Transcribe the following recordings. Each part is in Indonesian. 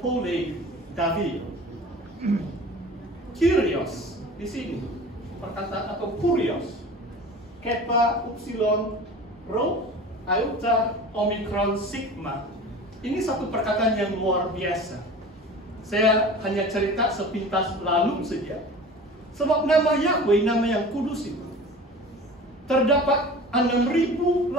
Pole David. Kyrios di sini perkataan atau kurios. Kappa, Upsilon, Rho, Iota, Omicron, Sigma. Ini satu perkataan yang luar biasa. Saya hanya cerita sepintas lalu saja. Sebab nama Yahweh, nama yang kudus itu terdapat 6.800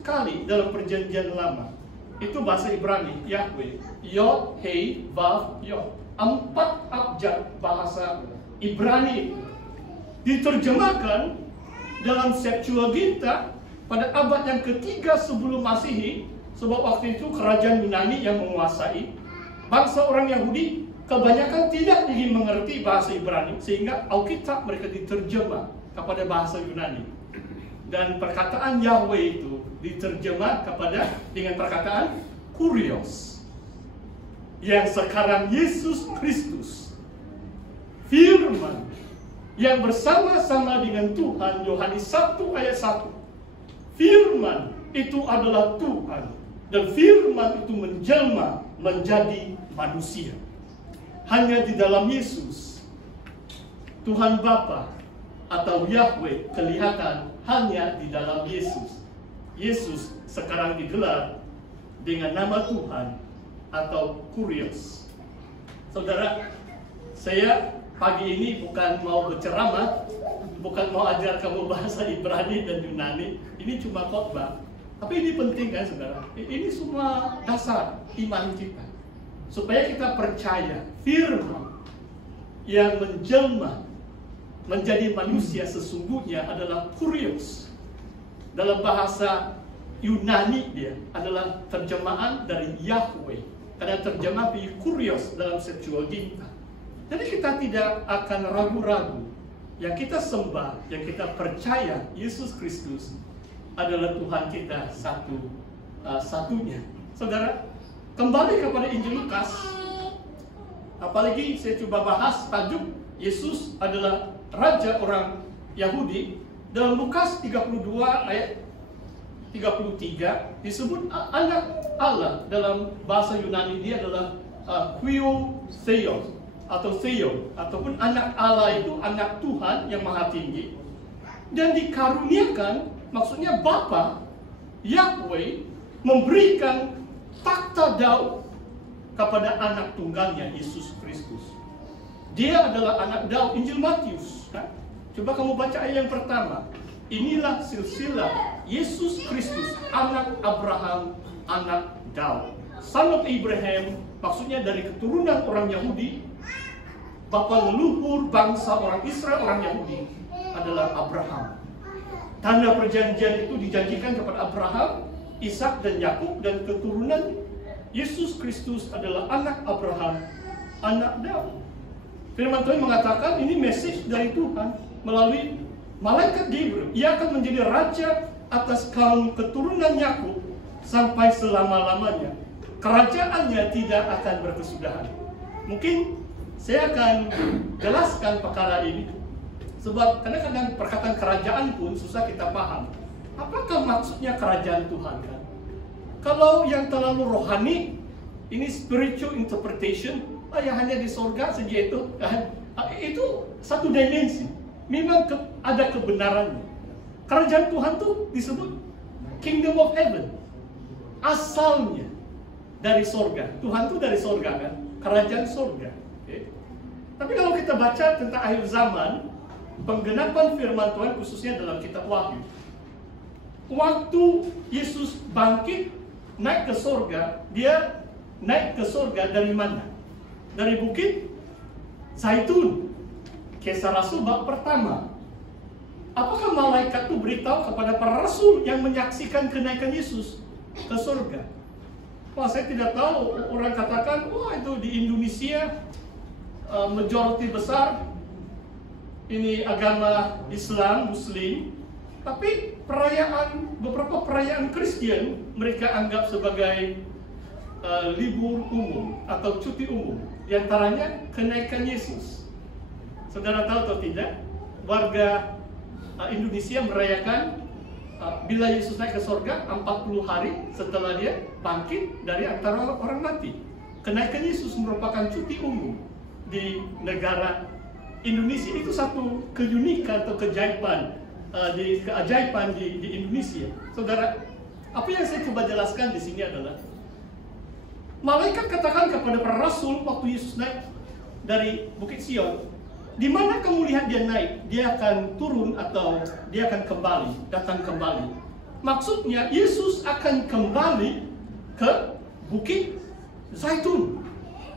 kali dalam perjanjian lama. Itu bahasa Ibrani, Yahweh. Yod, Hei, Vav, Yod. 4 abjad bahasa Ibrani. Diterjemahkan dalam Septuaginta pada abad yang ketiga sebelum Masehi. Sebab waktu itu kerajaan Yunani yang menguasai. Bangsa orang Yahudi kebanyakan tidak ingin mengerti bahasa Ibrani, sehingga Alkitab mereka diterjemah kepada bahasa Yunani. Dan perkataan Yahweh itu diterjemah dengan perkataan kurios, yang sekarang Yesus Kristus, firman yang bersama-sama dengan Tuhan. Yohanes 1 ayat 1. Firman itu adalah Tuhan, dan firman itu menjelma menjadi manusia. Hanya di dalam Yesus Tuhan Bapa atau Yahweh kelihatan, hanya di dalam Yesus. Yesus sekarang digelar dengan nama Tuhan atau Kurios. Saudara, saya pagi ini bukan mau berceramah, bukan mau ajar kamu bahasa Ibrani dan Yunani. Ini cuma khotbah. Tapi ini penting kan saudara? Ini semua dasar iman kita. Supaya kita percaya firman yang menjelma menjadi manusia sesungguhnya adalah Kurios. Dalam bahasa Yunani dia adalah terjemahan dari Yahweh. Karena terjemah di Kurios dalam Septuaginta. Jadi kita tidak akan ragu-ragu. Yang kita sembah, yang kita percaya Yesus Kristus adalah Tuhan kita satunya. Saudara, kembali kepada Injil Lukas. Apalagi saya coba bahas tajuk Yesus adalah Raja orang Yahudi. Dalam Lukas 32 ayat 33 disebut anak Allah. Dalam bahasa Yunani dia adalah Theos atau Theo, ataupun anak Allah itu anak Tuhan yang maha tinggi. Dan dikaruniakan, maksudnya Bapa Yahweh memberikan takhta Daud kepada anak tunggalnya Yesus Kristus. Dia adalah anak Daud. Injil Matius, kan? Coba kamu baca ayat yang pertama. Inilah silsilah Yesus Kristus, anak Abraham, anak Daud, son of Abraham. Maksudnya dari keturunan orang Yahudi. Bapa leluhur bangsa orang Israel, orang Yahudi adalah Abraham. Tanda perjanjian itu dijanjikan kepada Abraham, Ishak dan Yakub, dan keturunan Yesus Kristus adalah anak Abraham, anak Daud. Firman Tuhan mengatakan ini message dari Tuhan melalui malaikat Gabriel. Ia akan menjadi raja atas kaum keturunan Yakub sampai selama-lamanya. Kerajaannya tidak akan berkesudahan. Mungkin saya akan jelaskan perkara ini, sebab kadang-kadang perkataan kerajaan pun susah kita paham. Apakah maksudnya kerajaan Tuhan kan? Kalau yang terlalu rohani, ini spiritual interpretation, yang hanya di sorga saja itu kan? Itu satu dimensi. Memang ada kebenarannya. Kerajaan Tuhan tuh disebut Kingdom of Heaven. Asalnya dari sorga. Tuhan tuh dari sorga kan? Kerajaan sorga. Okay. Tapi kalau kita baca tentang akhir zaman, penggenapan firman Tuhan khususnya dalam kitab Wahyu. Waktu Yesus bangkit, naik ke sorga, dia naik ke sorga dari mana? Dari bukit Zaitun. Kisah Rasul bab pertama. Apakah malaikat itu beritahu kepada para rasul yang menyaksikan kenaikan Yesus ke surga? Wah, saya tidak tahu. Orang katakan, wah itu di Indonesia majority besar ini agama Islam, Muslim. Tapi beberapa perayaan Kristen mereka anggap sebagai libur umum atau cuti umum. Di antaranya kenaikan Yesus. Saudara tahu atau tidak, warga Indonesia merayakan bila Yesus naik ke surga 40 hari setelah dia bangkit dari antara orang mati. kenaikan Yesus merupakan cuti umum di negara Indonesia. Itu satu keunikan atau keajaiban di Indonesia. Saudara, apa yang saya coba jelaskan di sini adalah malaikat katakan kepada para rasul waktu Yesus naik dari Bukit Sion, di mana kamu lihat dia naik, dia akan turun atau dia akan kembali, datang kembali. Maksudnya Yesus akan kembali ke Bukit Zaitun.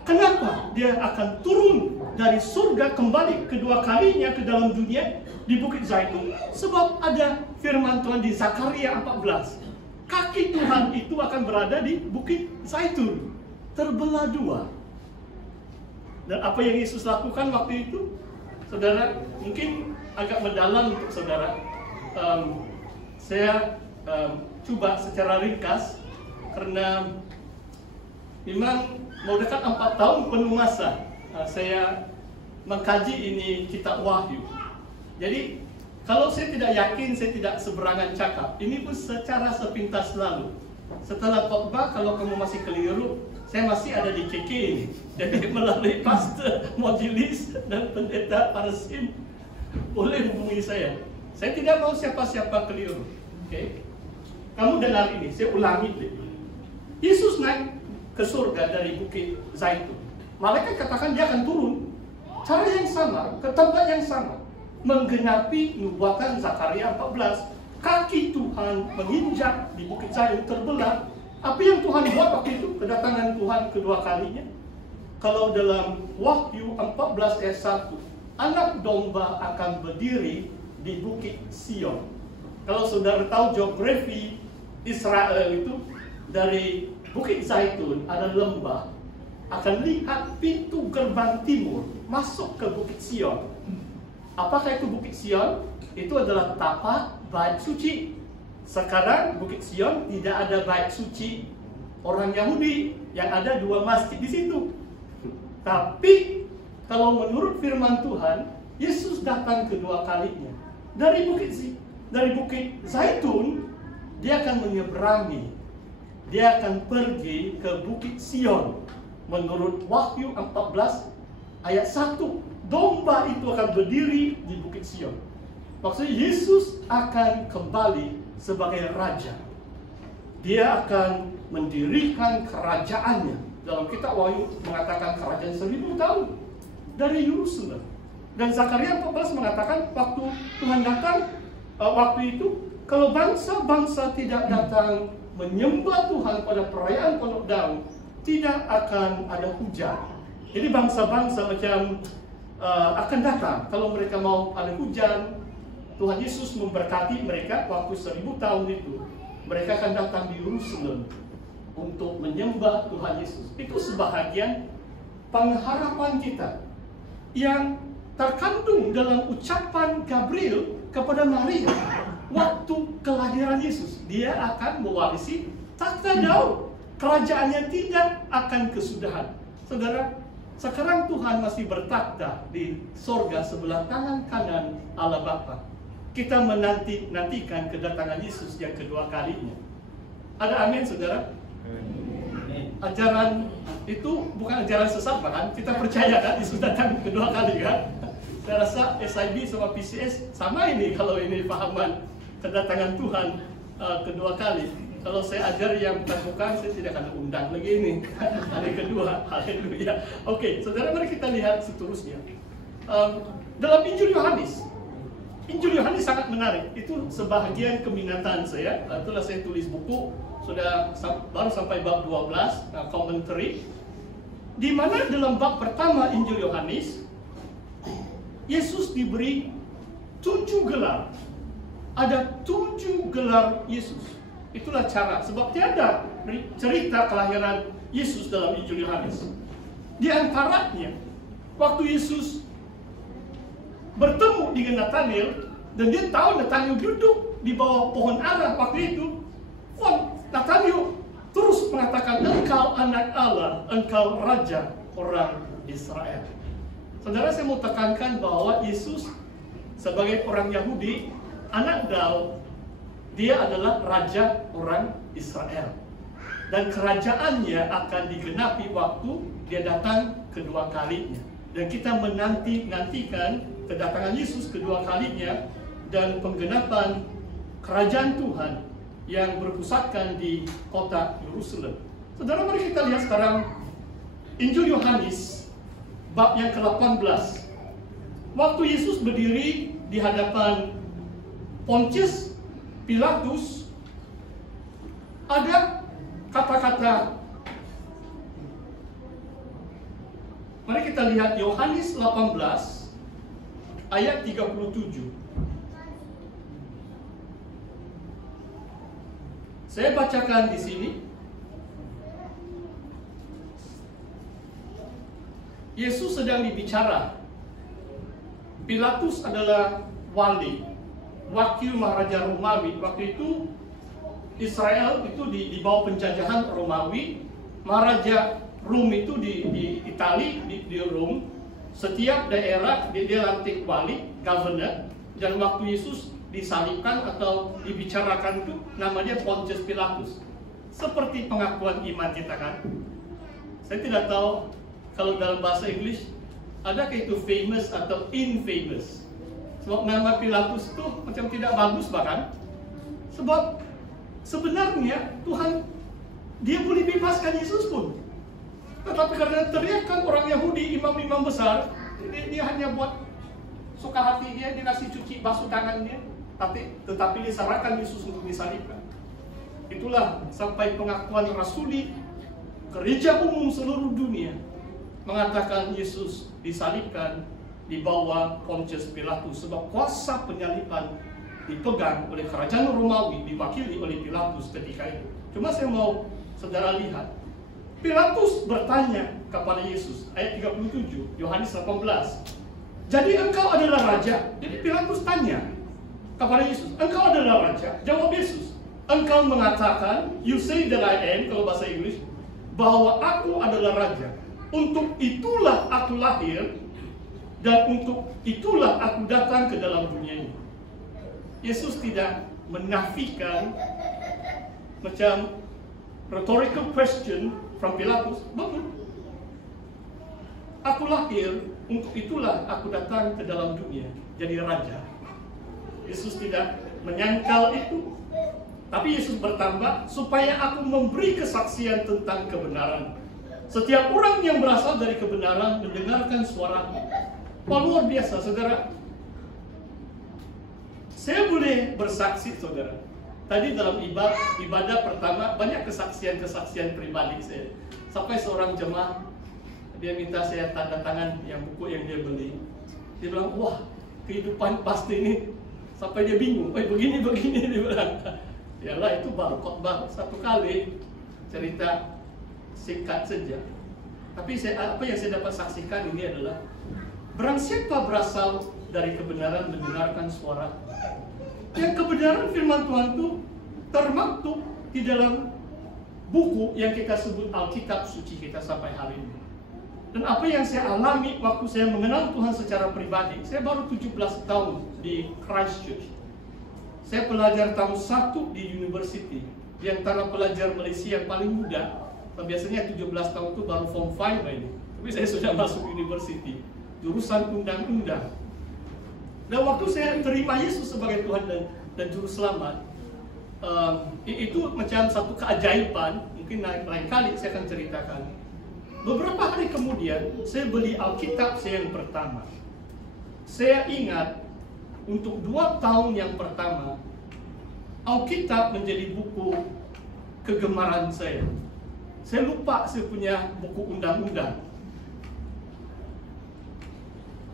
Kenapa dia akan turun dari surga kembali kedua kalinya ke dalam dunia di Bukit Zaitun? Sebab ada firman Tuhan di Zakaria 14. Kaki Tuhan itu akan berada di Bukit Zaitun, terbelah dua. Dan apa yang Yesus lakukan waktu itu? Saudara, mungkin agak mendalam untuk saudara. Saya coba secara ringkas, karena memang mau dekat 4 tahun penuh masa saya mengkaji ini kitab Wahyu. Jadi kalau saya tidak yakin, saya tidak seberangan cakap. Ini pun secara sepintas lalu. Setelah khotbah, kalau kamu masih keliru, saya masih ada di KK ini. Jadi melalui pastor, majelis, dan pendeta Parsim, boleh hubungi saya. Saya tidak mau siapa-siapa keliru. Okay? Kamu dengar ini, saya ulangi deh. Yesus naik ke surga dari Bukit Zaitun. Malaikat katakan dia akan turun. Cara yang sama, ke tempat yang sama, menggenapi nubuatan Zakaria 14. Kaki Tuhan menginjak di Bukit Zaitun, terbelah. Apa yang Tuhan buat waktu itu? Kedatangan Tuhan kedua kalinya. Kalau dalam Wahyu 14 ayat 1, anak domba akan berdiri di Bukit Sion. Kalau saudara tahu geografi Israel itu, dari Bukit Zaitun ada lembah, akan lihat pintu gerbang timur masuk ke Bukit Sion. Apakah itu Bukit Sion? Itu adalah tapak bait suci. Sekarang Bukit Sion tidak ada bait suci orang Yahudi, yang ada 2 masjid di situ. Tapi kalau menurut firman Tuhan, Yesus datang kedua kalinya dari Bukit Zaitun. Dia akan menyeberangi, dia akan pergi ke Bukit Sion. Menurut Wahyu 14 ayat 1, domba itu akan berdiri di Bukit Sion. Maksudnya Yesus akan kembali sebagai raja. Dia akan mendirikan kerajaannya. Dalam kitab Wahyu mengatakan kerajaan 1000 tahun dari Yerusalem. Dan Zakaria 14 mengatakan waktu Tuhan datang, waktu itu kalau bangsa-bangsa tidak datang menyembah Tuhan pada perayaan Pondok Daun, tidak akan ada hujan. Jadi bangsa-bangsa macam akan datang. Kalau mereka mau ada hujan, Tuhan Yesus memberkati mereka waktu 1000 tahun itu. Mereka akan datang di Yerusalem untuk menyembah Tuhan Yesus. Itu sebahagian pengharapan kita yang terkandung dalam ucapan Gabriel kepada Maria waktu kelahiran Yesus. Dia akan mewarisi takhta Daud. Kerajaannya tidak akan kesudahan. Saudara, sekarang Tuhan masih bertakhta di sorga sebelah tangan kanan Allah Bapa. Kita menantikan kedatangan Yesus yang kedua kalinya. Ada amin, saudara? Ajaran itu bukan ajaran sesat, kan? Kita percaya kan Yesus datang kedua kali, kan? Saya rasa SIB sama PCS sama ini kalau ini pahaman kedatangan Tuhan kedua kali. Kalau saya ajar yang bukan, saya tidak akan undang lagi ini hari kedua. Haleluya. Oke, saudara, mari kita lihat seterusnya. Dalam Injil Yohanes sangat menarik. Itu sebahagian keminatan saya. Itulah saya tulis buku. Sudah baru sampai bab 12, commentary. Di mana dalam bab pertama Injil Yohanes, Yesus diberi 7 gelar. Ada 7 gelar Yesus. Itulah cara. Sebab tiada cerita kelahiran Yesus dalam Injil Yohanes. Di antaranya, waktu Yesus bertemu dengan Nathanael, dan dia tahu Nathanael duduk di bawah pohon ara waktu itu. Nathanael terus mengatakan, engkau anak Allah, engkau raja orang Israel. Saudara, saya mau tekankan bahwa Yesus sebagai orang Yahudi, anak Daud, dia adalah raja orang Israel. dan kerajaannya akan digenapi waktu dia datang kedua kalinya. Dan kita menantikan kedatangan Yesus kedua kalinya dan penggenapan kerajaan Tuhan yang berpusatkan di kota Yerusalem. Saudara, mari kita lihat sekarang Injil Yohanes bab yang ke-18. Waktu Yesus berdiri di hadapan Pontius Pilatus, ada kata-kata. Mari kita lihat Yohanes 18 ayat 37. Saya bacakan di sini. Yesus sedang dibicara. Pilatus adalah wakil Maharaja Romawi. Waktu itu Israel itu di bawah penjajahan Romawi. Maharaja Rom itu di Itali, di Rom. Setiap daerah dia lantik wali, governor. Dan waktu Yesus disalibkan atau dibicarakan itu nama dia Pontius Pilatus. Seperti pengakuan iman kita kan. Saya tidak tahu kalau dalam bahasa Inggris adakah itu famous atau infamous. Sebab nama Pilatus itu macam tidak bagus bahkan. Sebab sebenarnya Tuhan dia boleh bebaskan Yesus pun. Tetapi karena teriakan orang Yahudi, imam-imam besar, dia hanya buat suka hati dia kasih cuci basuh tangan dia. Tetapi disarankan Yesus untuk disalibkan. Itulah sampai pengakuan rasuli gereja umum seluruh dunia mengatakan Yesus disalibkan di bawah Pontius Pilatus, sebab kuasa penyaliban dipegang oleh kerajaan Romawi, diwakili oleh Pilatus ketika itu. Cuma saya mau saudara lihat, Pilatus bertanya kepada Yesus, ayat 37, Yohanes 18. Jadi engkau adalah raja? Jadi Pilatus tanya kepada Yesus, engkau adalah raja? Jawab Yesus, engkau mengatakan, you say that I am, kalau bahasa Inggris, bahwa aku adalah raja. Untuk itulah aku lahir, dan untuk itulah aku datang ke dalam dunia ini. Yesus tidak menafikan macam rhetorical question from Pilatus. Betul. Aku lahir, untuk itulah aku datang ke dalam dunia, jadi raja. Yesus tidak menyangkal itu. Tapi Yesus bertambah, supaya aku memberi kesaksian tentang kebenaran. Setiap orang yang berasal dari kebenaran mendengarkan suaraku. Wah, luar biasa, saudara. Saya boleh bersaksi, saudara. Tadi dalam ibadah pertama, banyak kesaksian-kesaksian pribadi saya. Sampai seorang jemaah, dia minta saya tanda tangan yang buku yang dia beli. Dia bilang, wah, kehidupan pasti ini. Sampai dia bingung, begini, dia bilang. Yalah, itu baru khotbah satu kali, cerita singkat saja. Tapi apa yang saya dapat saksikan ini adalah, barang siapa berasal dari kebenaran mendengarkan suara. Yang kebenaran firman Tuhan itu termaktub di dalam buku yang kita sebut Alkitab suci kita sampai hari ini. Dan apa yang saya alami waktu saya mengenal Tuhan secara pribadi, saya baru 17 tahun di Christchurch. Saya pelajar tahun 1 di university, di antara pelajar Malaysia yang paling muda. Biasanya 17 tahun itu baru form 5 ini. Tapi saya sudah masuk university, jurusan undang-undang. Dan waktu saya terima Yesus sebagai Tuhan dan Juru Selamat, itu macam satu keajaiban. Mungkin lain kali saya akan ceritakan. Beberapa hari kemudian, saya beli Alkitab saya yang pertama. Saya ingat, untuk 2 tahun yang pertama, Alkitab menjadi buku kegemaran saya. Saya lupa saya punya buku undang-undang.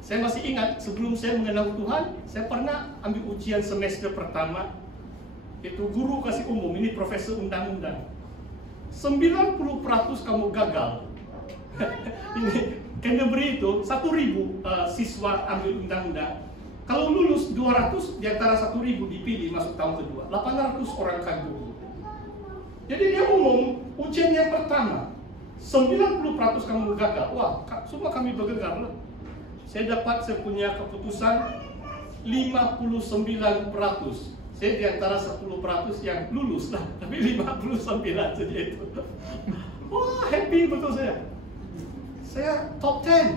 Saya masih ingat, sebelum saya mengenal Tuhan, saya pernah ambil ujian semester pertama. Itu guru kasih umum, ini profesor undang-undang. 90% kamu gagal. Ini Canterbury itu 1.000 siswa ambil undang-undang. Kalau lulus 200 di antara 1.000 dipilih masuk tahun kedua. 800 orang kagum. Jadi dia umum ujian yang pertama 90% kamu gagal. Wah, semua kami bergegar lah. Saya punya keputusan 59%. Saya di antara 10% yang lulus lah, tapi 59 saja itu. Wah, happy betul saya. Saya top 10.